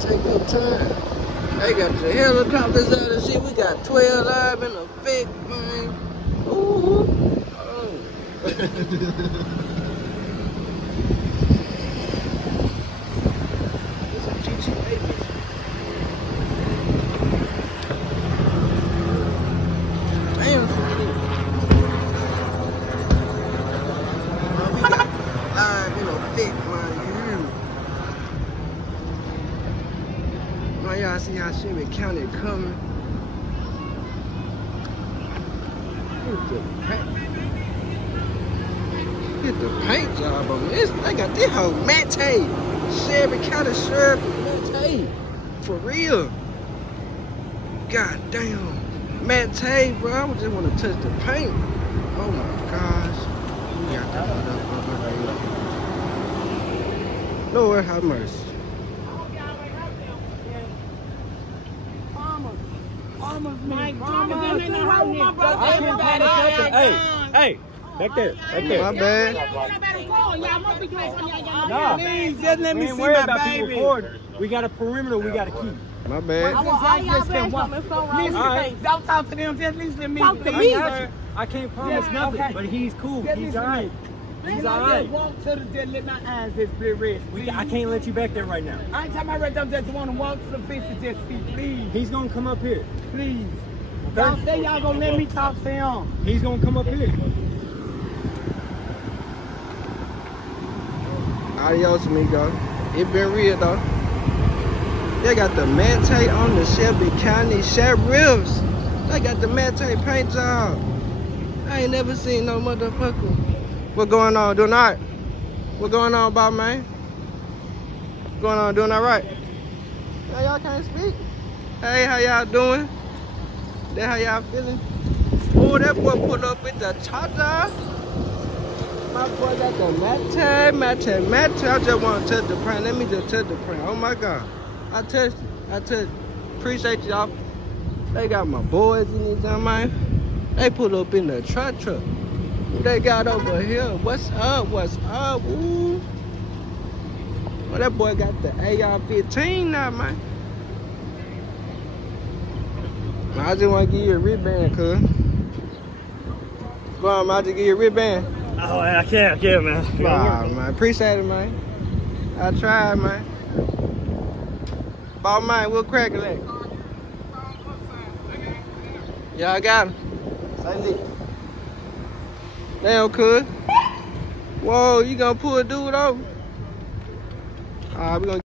Take your time. They got the helicopters out and shit. We got 12 live in effect, man. Ooh. Oh. It's a GTA mission. Damn. We got live in effect, man. Y'all see how Shelby County coming. Get the paint job on this. They got this whole matte tape. Shelby County Sheriff matte tape. For real. God damn. Matte tape, bro. I just want to touch the paint. Oh my gosh. We got that motherfucker. Lord have mercy. Hey, back there. My bad. Nah, please just let me see my baby. We got a perimeter we got to keep. My bad. Don't talk to them, just listen to me. I can't promise nothing, but he's cool. He's alright. He's alright. Walk to the just let my eyes just be red. I can't let you back there right now. I ain't talking about right. I just want to walk to the fence and just see, please. He's gonna come up here. Please. Y'all say y'all gonna let me talk to him. He's gonna come up here. Adios, amigo. It been real though. They got the matte tape on the Shelby County Sheriffs. They got the matte tape paint job. I ain't never seen no motherfucker. What going on? Doing all right? What going on, Bob, man? What's going on? Doing all right? Hey, y'all can't speak. Hey, how y'all doing? That how y'all feeling? Oh, that boy put up with the cha-cha. My boy got the matte tape. I just want to touch the print. Let me just touch the print. Oh my God. I touched it. Appreciate y'all. They got my boys in this damn man. They put up in the truck. They got over here. What's up? Ooh. Well, that boy got the AR-15 now, man. I just want to give you a wristband, cuz. Go on, man. I just give you a wristband. Oh, I can't, man. Nah, man. Appreciate it, man. I tried, man. Ball mine, we'll crack it like. Yeah, I got him. Say damn, cuz. Whoa, you gonna pull a dude over? Alright, we gonna